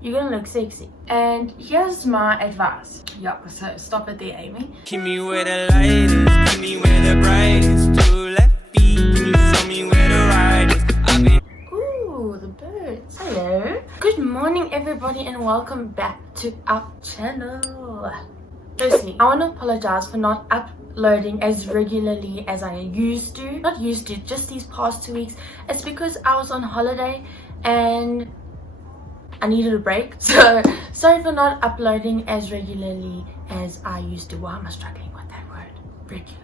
you're gonna look sexy. And here's my advice. Yeah, so stop it there, Amy. Keep me where the light is, keep me where the bright is. Two left feet, can you show me where the right is? I've been Ooh, the birds. Hello. Good morning, everybody, and welcome back to our channel. Firstly, I want to apologize for not uploading as regularly as I used to. Not used to, just these past 2 weeks. It's because I was on holiday and I needed a break. So sorry for not uploading as regularly as I used to. Why am I struggling with that word? Regularly.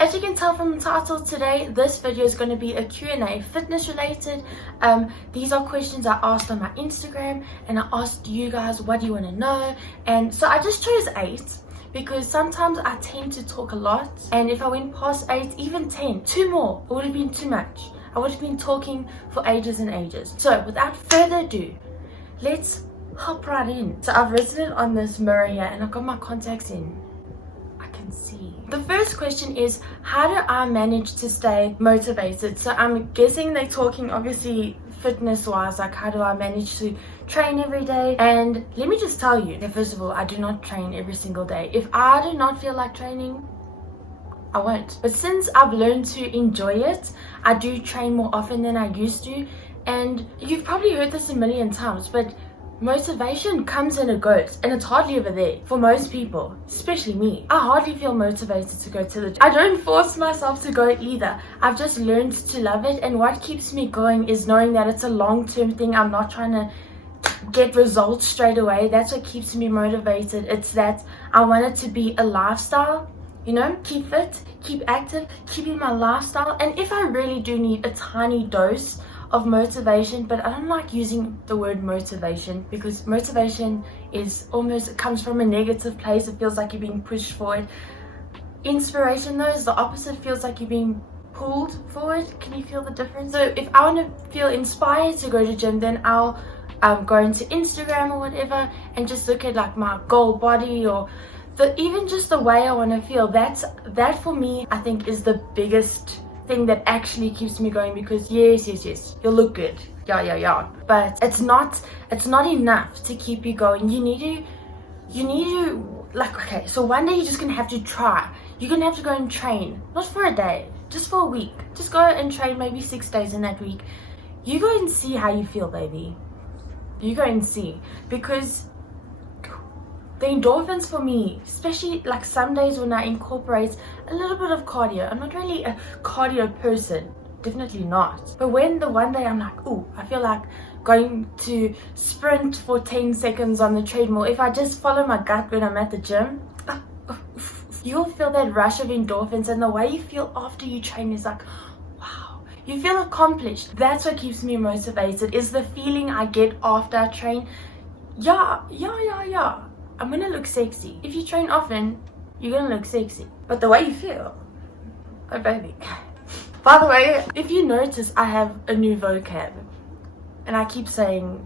As you can tell from the title, today this video is going to be a Q&A, fitness related. These are questions I asked on my Instagram, and I asked you guys, what do you want to know? And so I just chose 8 because sometimes I tend to talk a lot, and if I went past 8, even 10, 2 more, it would have been too much. I would have been talking for ages and ages. So without further ado, let's hop right in. So I've written it on this mirror here, and I've got my contacts in. I can see. The first question is, how do I manage to stay motivated? So I'm guessing they're talking obviously fitness wise, like how do I manage to train every day? And let me just tell you that first of all, I do not train every single day. If I do not feel like training, I won't. But since I've learned to enjoy it, I do train more often than I used to. And you've probably heard this a million times, but motivation comes and it goes, and it's hardly ever there for most people, especially me. I hardly feel motivated to go to the gym. I don't force myself to go either. I've just learned to love it, and what keeps me going is knowing that it's a long-term thing. I'm not trying to get results straight away. That's what keeps me motivated. It's that I want it to be a lifestyle, you know, keep fit, keep active, keeping my lifestyle. And if I really do need a tiny dose of motivation, but I don't like using the word motivation because motivation is almost, it comes from a negative place. It feels like you're being pushed forward. Inspiration though is the opposite. It feels like you're being pulled forward. Can you feel the difference? So if I want to feel inspired to go to gym, then I'll go into Instagram or whatever and just look at like my goal body, or even just the way I want to feel. That for me, I think, is the biggest thing that actually keeps me going, because yes, you'll look good, yeah, but it's not enough to keep you going. You need to like, okay, so one day you're just gonna have to try. You're gonna have to go and train, not for a day, just for a week. Just go and train maybe 6 days in that week. You go and see how you feel, baby. You go and see, because the endorphins for me, especially like some days when I incorporate a little bit of cardio. I'm not really a cardio person, definitely not. But when the one day I'm like, ooh, I feel like going to sprint for 10 seconds on the treadmill. If I just follow my gut when I'm at the gym, you'll feel that rush of endorphins, and the way you feel after you train is like, wow, you feel accomplished. That's what keeps me motivated, is the feeling I get after I train. Yeah. I'm gonna look sexy. If you train often, you're gonna look sexy. But the way you feel, oh baby. By the way, if you notice, I have a new vocab, and I keep saying,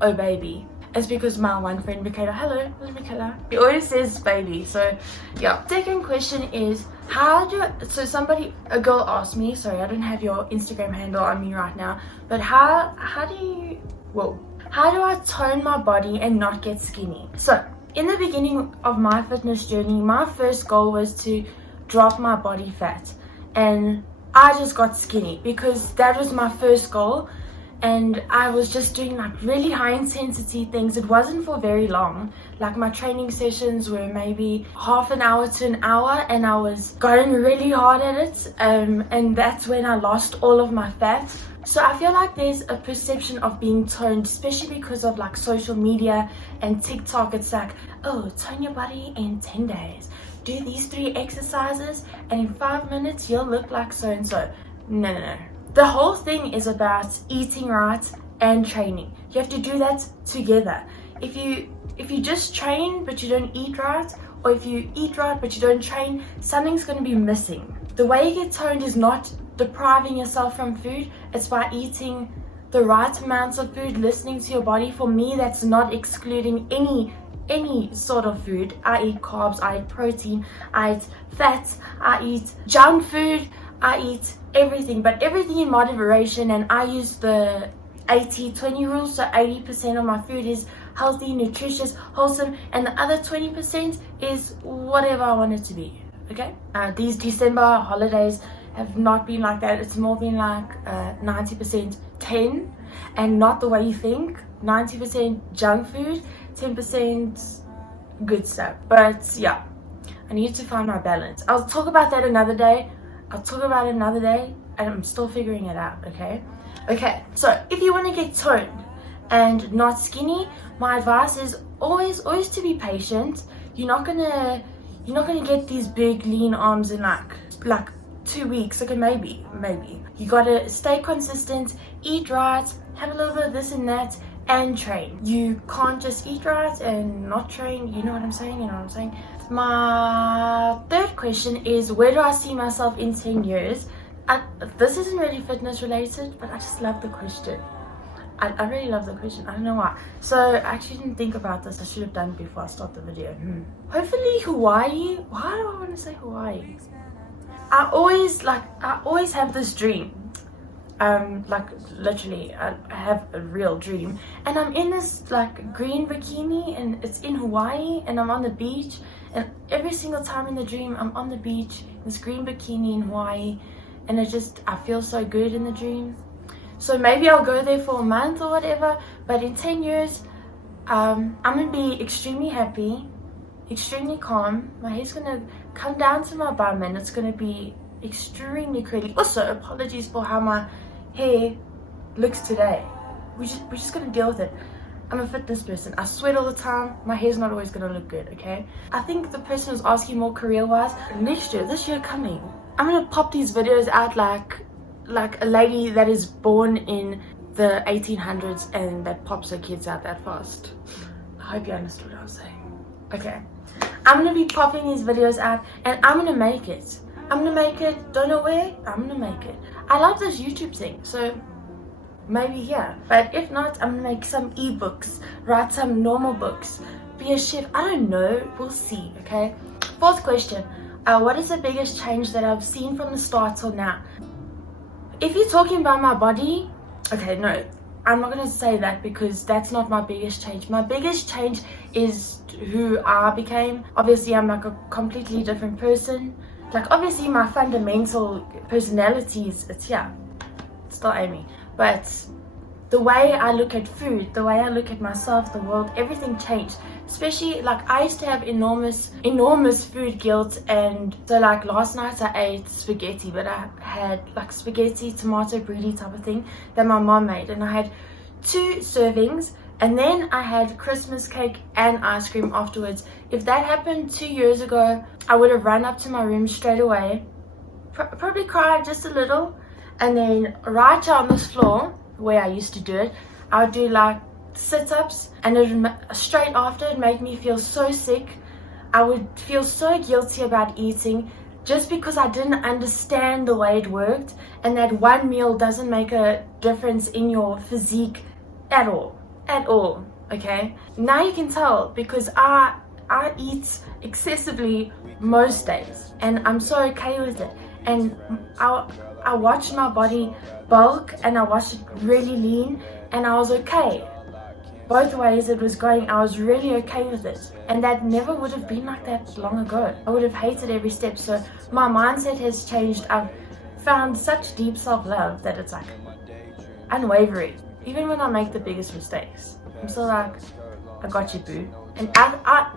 oh baby. It's because my one friend, Michaela, hello Michaela, he always says baby. So yeah. Second question is, a girl asked me, sorry, I don't have your Instagram handle on me right now, but how do I tone my body and not get skinny? So in the beginning of my fitness journey, my first goal was to drop my body fat, and I just got skinny because that was my first goal. And I was just doing like really high intensity things. It wasn't for very long. Like my training sessions were maybe half an hour to an hour, and I was going really hard at it. And that's when I lost all of my fat. So I feel like there's a perception of being toned, especially because of like social media and TikTok. It's like, oh, tone your body in 10 days. Do these 3 exercises, and in 5 minutes you'll look like so and so. No. The whole thing is about eating right and training. You have to do that together. If you just train but you don't eat right, or if you eat right but you don't train, something's going to be missing. The way you get toned is not depriving yourself from food. It's by eating the right amounts of food, listening to your body. For me, that's not excluding any sort of food. I eat carbs, I eat protein, I eat fat, I eat junk food, I eat everything, but everything in moderation. And I use the 80-20 rule. So 80% of my food is healthy, nutritious, wholesome, and the other 20% is whatever I want it to be. Okay, these December holidays have not been like that. It's more been like 90% 10, and not the way you think. 90% junk food, 10% good stuff. But yeah, I need to find my balance. I'll talk about that another day. And I'm still figuring it out. Okay, so if you want to get toned and not skinny, my advice is always to be patient. You're not gonna get these big lean arms in like 2 weeks. Okay, maybe you gotta stay consistent, eat right, have a little bit of this and that, and train. You can't just eat right and not train. You know what I'm saying? My third question is, where do I see myself in 10 years? This isn't really fitness related, but I just love the question. I really love the question. I don't know why. So I actually didn't think about this. I should have done it before I start the video. Hopefully Hawaii. Why do I want to say Hawaii? I always have this dream. Like literally, I have a real dream, and I'm in this like green bikini, and it's in Hawaii, and I'm on the beach, and every single time in the dream I'm on the beach, this green bikini in Hawaii, and I feel so good in the dream. So maybe I'll go there for a month or whatever, but in 10 years, I'm gonna be extremely happy, extremely calm. My hair's gonna come down to my bum, and it's gonna be extremely curly. Also, apologies for how my hair looks today. We're just gonna deal with it. I'm a fitness person. I sweat all the time. My hair's not always gonna look good, okay? I think the person who's asking more career-wise, this year coming, I'm gonna pop these videos out like a lady that is born in the 1800s and that pops her kids out that fast. I hope you understood what I was saying. Okay, I'm gonna be popping these videos out, and I'm gonna make it. Don't know where, I'm gonna make it. I love this YouTube thing, so maybe here. But if not, I'm gonna make some ebooks, write some normal books, be a chef. I don't know, we'll see. Okay, fourth question. What is the biggest change that I've seen from the start till now? If you're talking about my body, okay, no, I'm not going to say that, because that's not my biggest change. My biggest change is who I became. Obviously, I'm like a completely different person. Like, obviously, my fundamental personality it's still Amy. But the way I look at food, the way I look at myself, the world, everything changed. Especially, like, I used to have enormous food guilt, and so like last night I ate spaghetti, but I had like spaghetti tomato brie type of thing that my mom made, and I had 2 servings, and then I had Christmas cake and ice cream afterwards. If that happened 2 years ago, I would have run up to my room straight away, probably cried just a little, and then right here on this floor where I used to do it, I would do like sit-ups, and straight after it made me feel so sick. I would feel so guilty about eating just because I didn't understand the way it worked, and that one meal doesn't make a difference in your physique at all. Okay, now you can tell, because I eat excessively most days, and I'm so okay with it. And I watched my body bulk, and I watched it really lean, and I was okay. Both ways it was going, I was really okay with it, and that never would have been like that long ago. I would have hated every step. So my mindset has changed. I've found such deep self-love that it's like unwavering. Even when I make the biggest mistakes, I'm still like, I got you, boo. And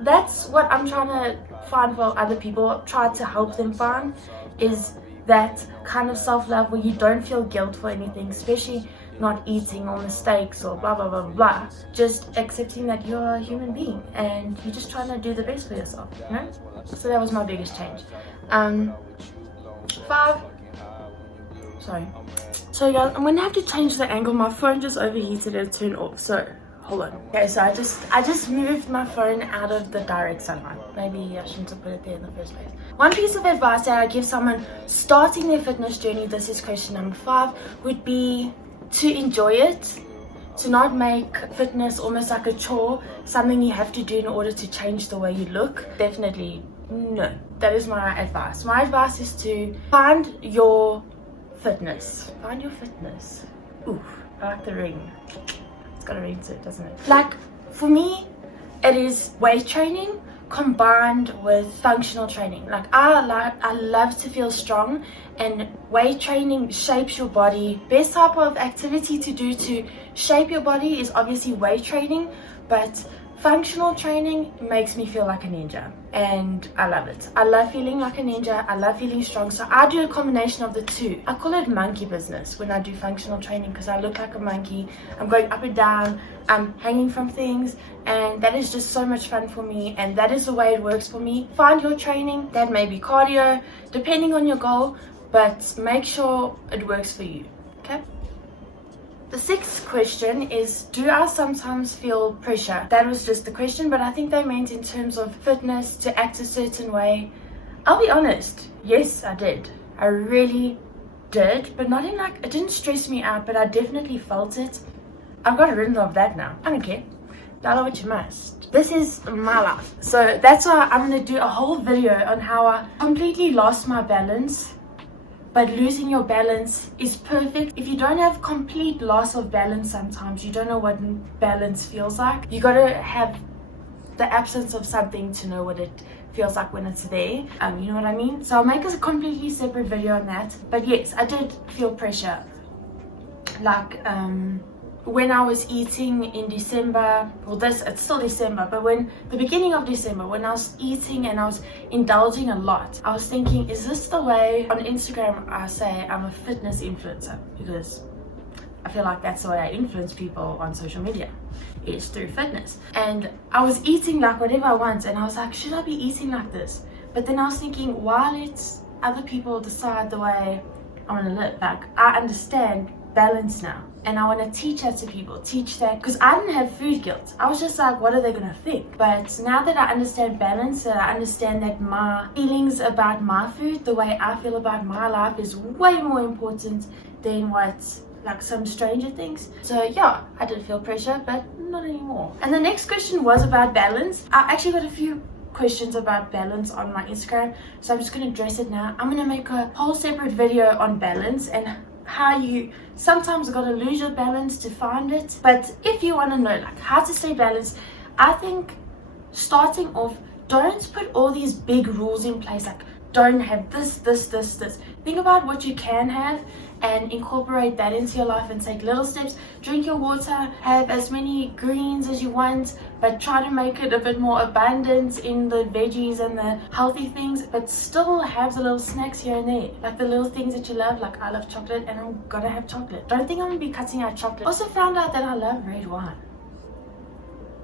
that's what I'm trying to find for other people, try to help them find, is that kind of self-love where you don't feel guilt for anything, especially not eating or mistakes or blah blah blah blah. Just accepting that you're a human being and you're just trying to do the best for yourself, you know? So that was my biggest change. 5. Sorry. So guys, I'm gonna have to change the angle. My phone just overheated and turned off. So hold on. Okay, so I just moved my phone out of the direct sunlight. Maybe I shouldn't have put it there in the first place. One piece of advice that I give someone starting their fitness journey, this is question number 5, would be to enjoy it, to not make fitness almost like a chore, something you have to do in order to change the way you look. Definitely no. That is my advice. My advice is to find your fitness. Find your fitness. Ooh, I like the ring. It's got a ring to it, doesn't it? Like, for me, it is weight training combined with functional training. Like, I love to feel strong, and weight training shapes your body. Best type of activity to do to shape your body is obviously weight training, but functional training makes me feel like a ninja, and I love it. I love feeling like a ninja. I love feeling strong, so I do a combination of the two. I call it monkey business when I do functional training, because I look like a monkey. I'm going up and down, I'm hanging from things, and that is just so much fun for me, and that is the way it works for me. Find your training. That may be cardio, depending on your goal, but make sure it works for you, okay? The sixth question is, do I sometimes feel pressure? That was just the question, but I think they meant in terms of fitness, to act a certain way. I'll be honest, yes, I did. I really did, but not in like, it didn't stress me out, but I definitely felt it. I've got rid of that now. I don't care. Dollar what you must. This is my life. So that's why I'm going to do a whole video on how I completely lost my balance. But losing your balance is perfect. If you don't have complete loss of balance, sometimes you don't know what balance feels like. You gotta have the absence of something to know what it feels like when it's there. You know what I mean? So I'll make a completely separate video on that. But yes, I did feel pressure. Like when I was eating in December, well, it's still December, but when the beginning of December, when I was eating and I was indulging a lot, I was thinking, is this the way? On Instagram I say I'm a fitness influencer, because I feel like that's the way I influence people on social media, is through fitness. And I was eating like whatever I want, and I was like, should I be eating like this? But then I was thinking, why let other people decide the way I want to live? Like, I understand balance now, and I want to teach that to people, teach that, because I didn't have food guilt. I was just like, what are they going to think? But now that I understand balance, that I understand that my feelings about my food, the way I feel about my life, is way more important than what like some stranger thinks. So yeah, I did feel pressure, but not anymore. And the next question was about balance. I actually got a few questions about balance on my Instagram, so I'm just going to address it now. I'm going to make a whole separate video on balance and how you sometimes gotta lose your balance to find it. But if you want to know like how to stay balanced, I think starting off, don't put all these big rules in place, like don't have this. Think about what you can have and incorporate that into your life, and take little steps. Drink your water, have as many greens as you want, but try to make it a bit more abundant in the veggies and the healthy things, but still have the little snacks here and there, like the little things that you love. Like, I love chocolate and I'm gonna have chocolate. Don't think I'm gonna be cutting out chocolate. Also found out that I love red wine.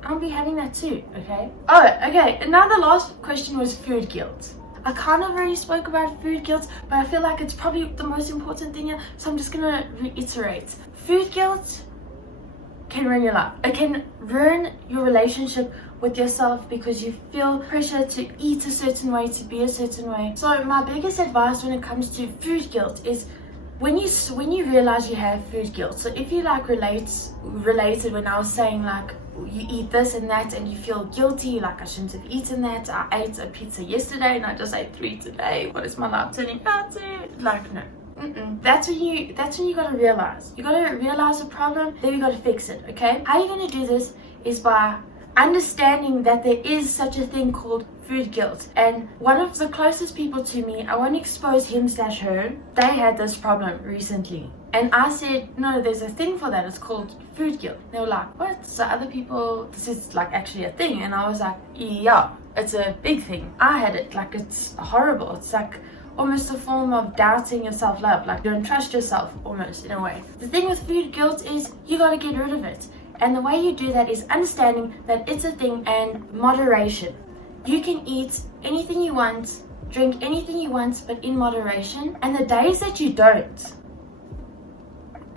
I'll be having that too, okay? Oh, okay, and now the last question was food guilt. I kind of already spoke about food guilt, but I feel like it's probably the most important thing here, so I'm just gonna reiterate. Food guilt can ruin your life. It can ruin your relationship with yourself because you feel pressure to eat a certain way, to be a certain way. So my biggest advice when it comes to food guilt is when you realize you have food guilt. So if you like related when I was saying like you eat this and that and you feel guilty, like I shouldn't have eaten that, I ate a pizza yesterday and I just ate 3 today, what is my life turning out to? Like, no. That's when you gotta realize. You gotta realize the problem, then you gotta fix it, okay? How you're gonna do this is by understanding that there is such a thing called food guilt. And one of the closest people to me, I won't expose him/her, they had this problem recently. And I said, no, there's a thing for that, it's called food guilt. They were like, what? So other people, this is like actually a thing. And I was like, yeah, it's a big thing. I had it, like it's horrible. It's like almost a form of doubting your self-love, like you don't trust yourself almost in a way. The thing with food guilt is you gotta get rid of it. And the way you do that is understanding that it's a thing, and moderation. You can eat anything you want, drink anything you want, but in moderation. And the days that you don't,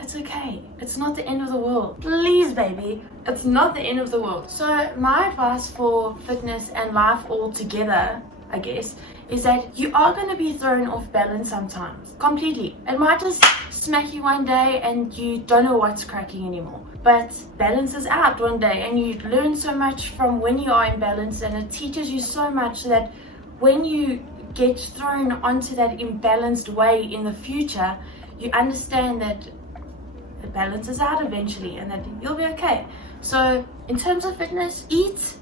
it's okay. It's not the end of the world. Please, baby, it's not the end of the world. So my advice for fitness and life altogether, I guess, is that you are going to be thrown off balance sometimes. Completely. It might just smack you one day and you don't know what's cracking anymore. But balance is out one day, and you learn so much from when you are in balance, and it teaches you so much that when you get thrown onto that imbalanced way in the future, you understand that it balances out eventually and that you'll be okay. So in terms of fitness, eat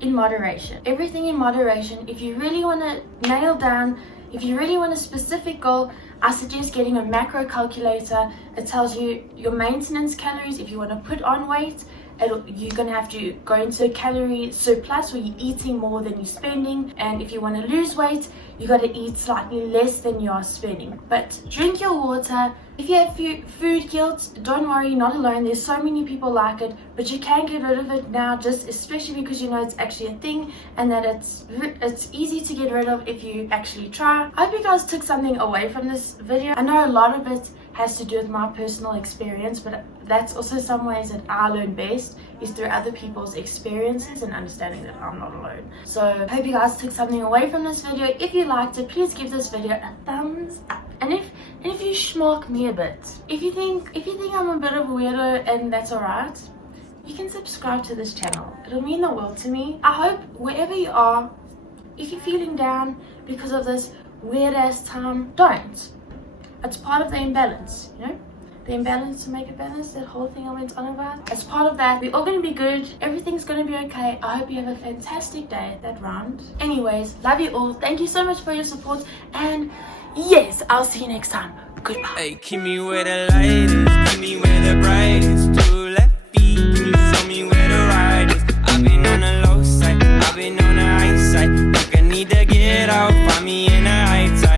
in moderation. Everything in moderation. If you really want to nail down, if you really want a specific goal, I suggest getting a macro calculator. It tells you your maintenance calories. If you want to put on weight, you're going to have to go into a calorie surplus where you're eating more than you're spending. And if you want to lose weight, you got to eat slightly less than you are spending. But drink your water. If you have food guilt, don't worry, you're not alone. There's so many people like it, but you can get rid of it now, just especially because you know it's actually a thing and that it's easy to get rid of if you actually try. I hope you guys took something away from this video. I know a lot of it has to do with my personal experience, but that's also some ways that I learn best is through other people's experiences and understanding that I'm not alone. So I hope you guys took something away from this video. If you liked it, please give this video a thumbs up. And if you schmark me a bit, if you think I'm a bit of a weirdo and that's alright, you can subscribe to this channel. It'll mean the world to me. I hope wherever you are, if you're feeling down because of this weird ass time, don't. It's part of the imbalance, you know? The imbalance to make a balance, that whole thing I went on about. As part of that, we're all going to be good. Everything's going to be okay. I hope you have a fantastic day at that round. Anyways, love you all. Thank you so much for your support. And yes, I'll see you next time. Goodbye. Hey, keep me where the light is, keep me where the bright is.